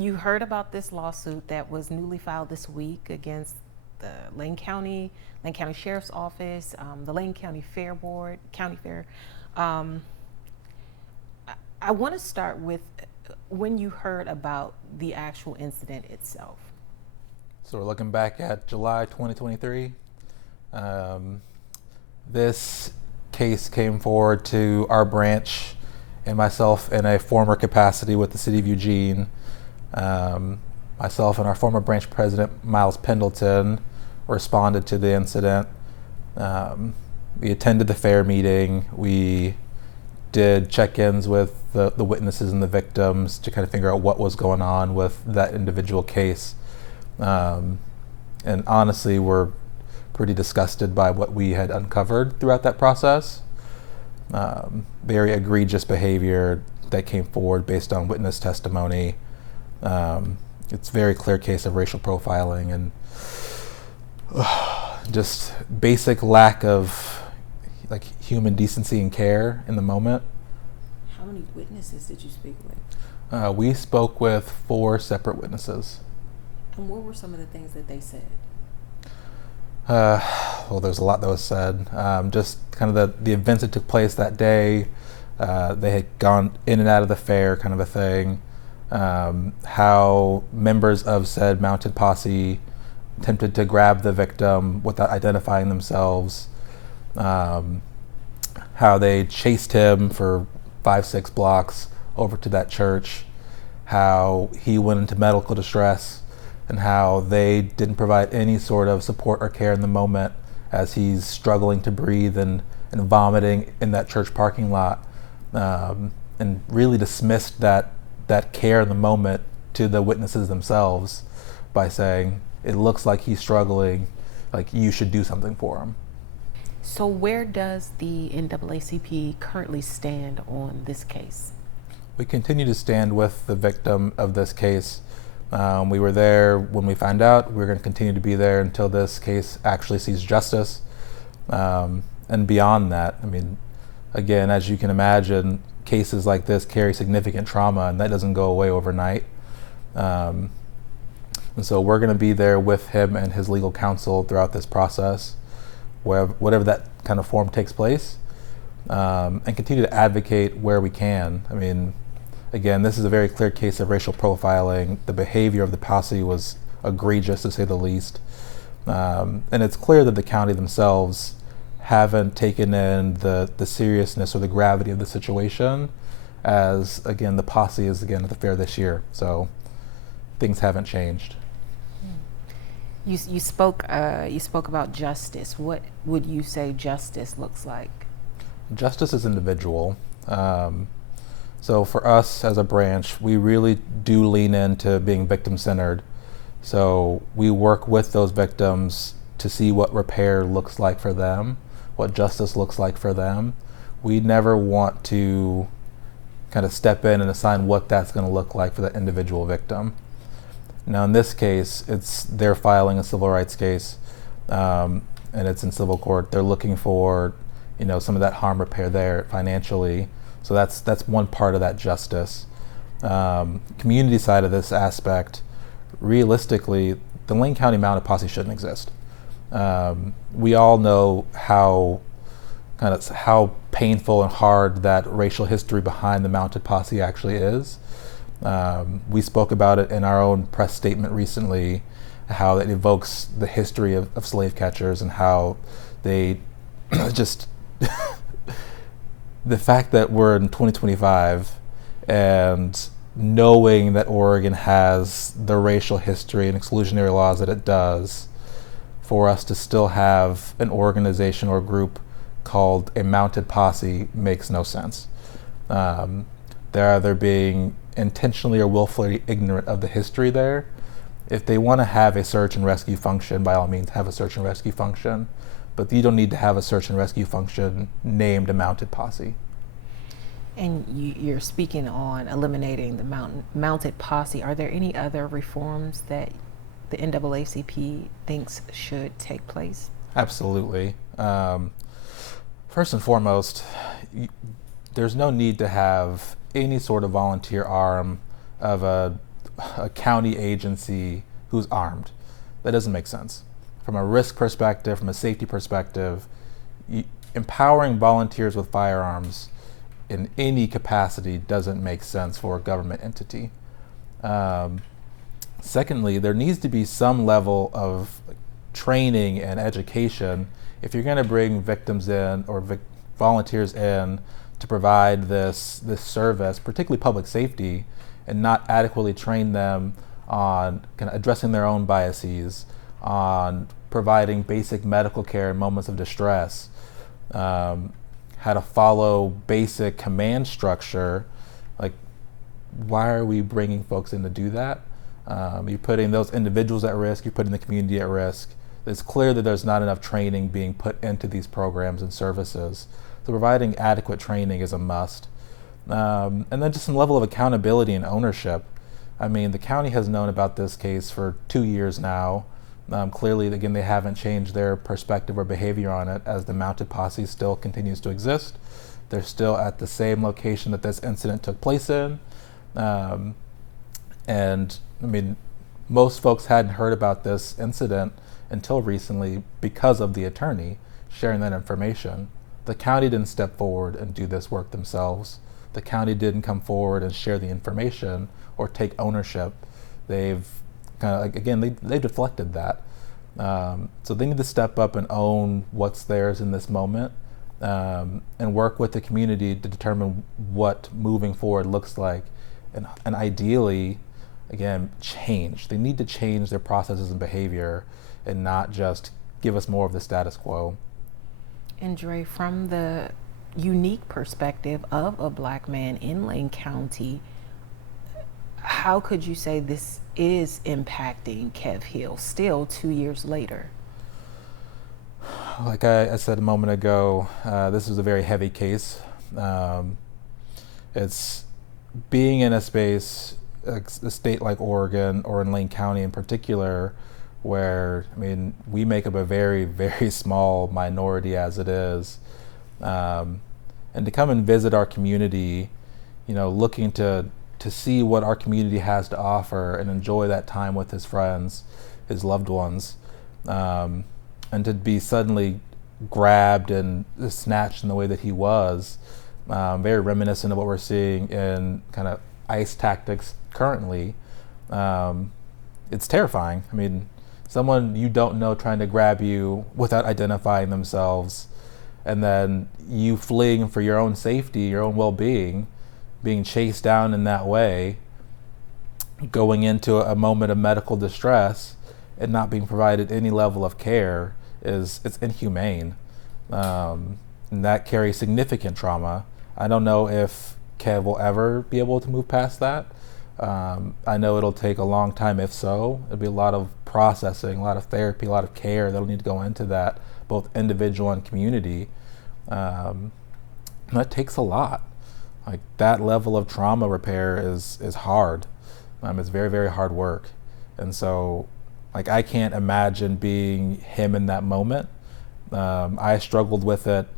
You heard about this lawsuit that was newly filed this week against the Lane County Sheriff's Office, the Lane County Fair Board, County Fair. Um, I want to start with when you heard about the actual incident itself. So we're looking back at July 2023. This case came forward to our branch and myself in a former capacity with the city of Eugene. Myself and our former branch president, Miles Pendleton, responded to the incident. We attended the fair meeting. We did check-ins with the witnesses and the victims to kind of figure out what was going on with that individual case. And honestly, we're pretty disgusted by what we had uncovered throughout that process. Very egregious behavior that came forward based on witness testimony. It's a very clear case of racial profiling and just basic lack of like human decency and care in the moment. How many witnesses did you speak with? We spoke with 4 separate witnesses. And what were some of the things that they said? Well, there's a lot that was said. Just kind of the events that took place that day. They had gone in and out of the fair, kind of a thing. How members of said mounted posse attempted to grab the victim without identifying themselves. How they chased him for 5-6 blocks over to that church. How he went into medical distress, and how they didn't provide any sort of support or care in the moment as he's struggling to breathe and vomiting in that church parking lot, and really dismissed that care in the moment to the witnesses themselves by saying, it looks like he's struggling, like you should do something for him. So where does the NAACP currently stand on this case? We continue to stand with the victim of this case. We were there when we found out. We're going to continue to be there until this case actually sees justice. And beyond that, I mean, again, as you can imagine, cases like this carry significant trauma, and that doesn't go away overnight. And so we're going to be there with him and his legal counsel throughout this process, whatever that kind of form takes place, and continue to advocate where we can. I mean, again, this is a very clear case of racial profiling. The behavior of the posse was egregious, to say the least. And it's clear that the county themselves haven't taken in the seriousness or the gravity of the situation, as, again, the posse is, again, at the fair this year. So things haven't changed. You spoke about justice. What would you say justice looks like? Justice is individual. So for us as a branch, we really do lean into being victim-centered. So we work with those victims to see what repair looks like for them, what justice looks like for them. We never want to kind of step in and assign what that's going to look like for that individual victim. Now in this case, they're filing a civil rights case, and it's in civil court. They're looking for, some of that harm repair there financially. So that's one part of that justice. Community side of this aspect, realistically, the Lane County Mounted Posse shouldn't exist. We all know how painful and hard that racial history behind the Mounted Posse actually is. We spoke about it in our own press statement recently, how it evokes the history of slave catchers and how they just the fact that we're in 2025 and knowing that Oregon has the racial history and exclusionary laws that it does, for us to still have an organization or group called a mounted posse makes no sense. They're either being intentionally or willfully ignorant of the history there. If they want to have a search and rescue function, by all means have a search and rescue function, but you don't need to have a search and rescue function named a mounted posse. And you're speaking on eliminating the mounted posse. Are there any other reforms that the NAACP thinks should take place? Absolutely. First and foremost, there's no need to have any sort of volunteer arm of a a county agency who's armed. That doesn't make sense. From a risk perspective, from a safety perspective, empowering volunteers with firearms in any capacity doesn't make sense for a government entity. Secondly, there needs to be some level of training and education if you're going to bring victims in or volunteers in to provide this service, particularly public safety, and not adequately train them on kind of addressing their own biases, on providing basic medical care in moments of distress, how to follow basic command structure. Like, why are we bringing folks in to do that? You're putting those individuals at risk, you're putting the community at risk. It's clear that there's not enough training being put into these programs and services. So providing adequate training is a must. And then just some level of accountability and ownership. I mean, the county has known about this case for 2 years now. Clearly, again, they haven't changed their perspective or behavior on it, as the mounted posse still continues to exist. They're still at the same location that this incident took place in. And I mean, most folks hadn't heard about this incident until recently because of the attorney sharing that information. The county didn't step forward and do this work themselves. The county didn't come forward and share the information or take ownership. They've kind of, again, they deflected that. So they need to step up and own what's theirs in this moment, and work with the community to determine what moving forward looks like. And ideally, again, change. They need to change their processes and behavior and not just give us more of the status quo. And Dre, from the unique perspective of a Black man in Lane County, how could you say this is impacting Kev Hill still 2 years later? Like I said a moment ago, this is a very heavy case. It's being in a space, a state like Oregon, or in Lane County in particular, where, I mean, we make up a very, very small minority as it is. And to come and visit our community, you know, looking to see what our community has to offer and enjoy that time with his friends, his loved ones, and to be suddenly grabbed and snatched in the way that he was, very reminiscent of what we're seeing in kind of ICE tactics currently. It's terrifying. I mean, someone you don't know trying to grab you without identifying themselves, and then you fleeing for your own safety, your own well-being, being chased down in that way, going into a moment of medical distress and not being provided any level of care it's inhumane. And that carries significant trauma. I don't know if Kev will ever be able to move past that. I know it'll take a long time. If so, it'll be a lot of processing, a lot of therapy, a lot of care that'll need to go into that, both individual and community. And that takes a lot. Like, that level of trauma repair is hard. It's very, very hard work. And so, like, I can't imagine being him in that moment. I struggled with it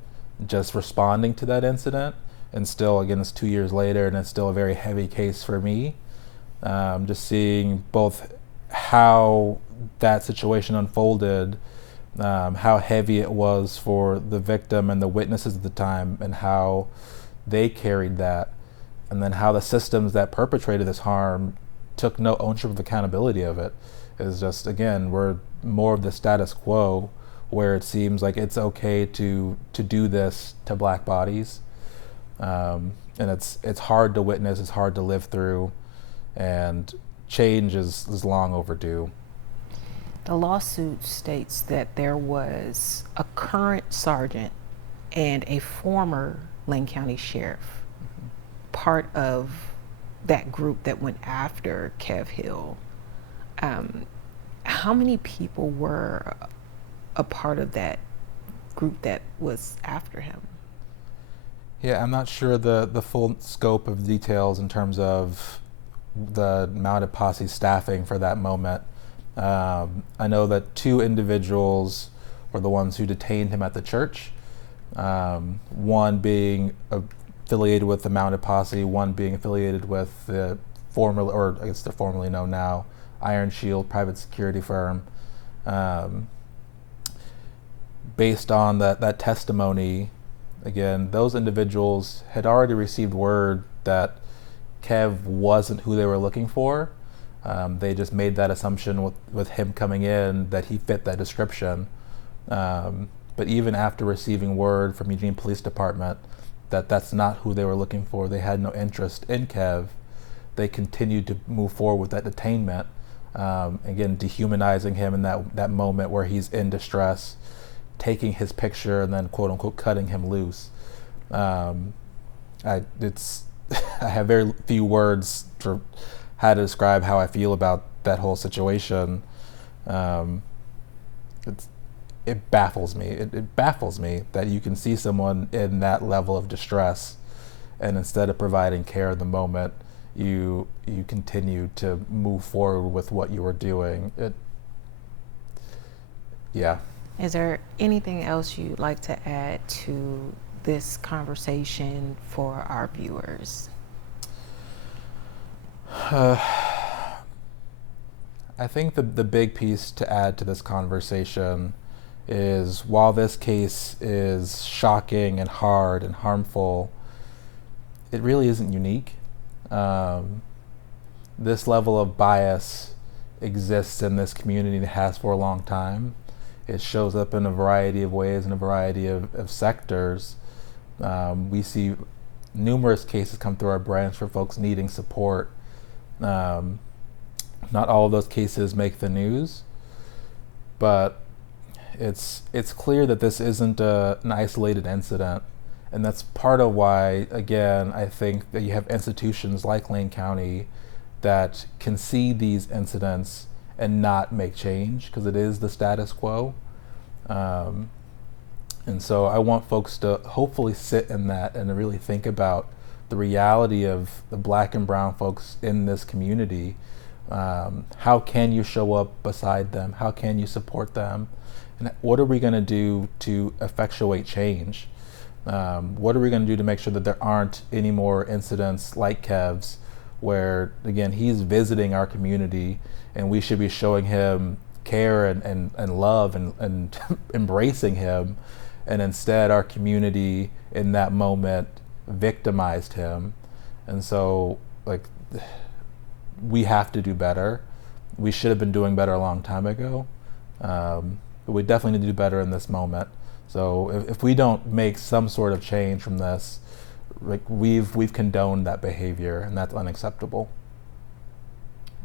just responding to that incident. And still, again, it's 2 years later, and it's still a very heavy case for me. Just seeing both how that situation unfolded, how heavy it was for the victim and the witnesses at the time, and how they carried that, and then how the systems that perpetrated this harm took no ownership of accountability of it. Is just, again, we're more of the status quo, where it seems like it's okay to do this to Black bodies. And it's hard to witness, it's hard to live through, and change is long overdue. The lawsuit states that there was a current sergeant and a former Lane County sheriff, part of that group that went after Kev Hill. How many people were a part of that group that was after him? Yeah, I'm not sure the full scope of details in terms of the mounted posse staffing for that moment. I know that 2 individuals were the ones who detained him at the church, one being affiliated with the mounted posse, one being affiliated with the formerly, or I guess they're formerly known now, Iron Shield private security firm. Based on that testimony, again, those individuals had already received word that Kev wasn't who they were looking for. They just made that assumption with him coming in that he fit that description. But even after receiving word from Eugene Police Department that that's not who they were looking for, they had no interest in Kev, they continued to move forward with that detainment. Again, dehumanizing him in that moment where he's in distress, taking his picture and then quote unquote cutting him loose. I have very few words for how to describe how I feel about that whole situation. It baffles me. It baffles me that you can see someone in that level of distress, and instead of providing care in the moment, you continue to move forward with what you were doing. Yeah. Is there anything else you'd like to add to this conversation for our viewers? I think the big piece to add to this conversation is, while this case is shocking and hard and harmful, it really isn't unique. This level of bias exists in this community and has for a long time. It shows up in a variety of ways, in a variety of sectors. We see numerous cases come through our branch for folks needing support. Not all of those cases make the news, but it's clear that this isn't an isolated incident. And that's part of why, again, I think that you have institutions like Lane County that can see these incidents and not make change, because it is the status quo. And so I want folks to hopefully sit in that and really think about the reality of the Black and brown folks in this community. How can you show up beside them? How can you support them? And what are we going to do to effectuate change? What are we going to do to make sure that there aren't any more incidents like Kev's, where, again, he's visiting our community and we should be showing him care and love and embracing him, and instead our community in that moment victimized him. And so, like, we have to do better. We should have been doing better a long time ago, but we definitely need to do better in this moment. So if we don't make some sort of change from this, like, we've condoned that behavior, and that's unacceptable.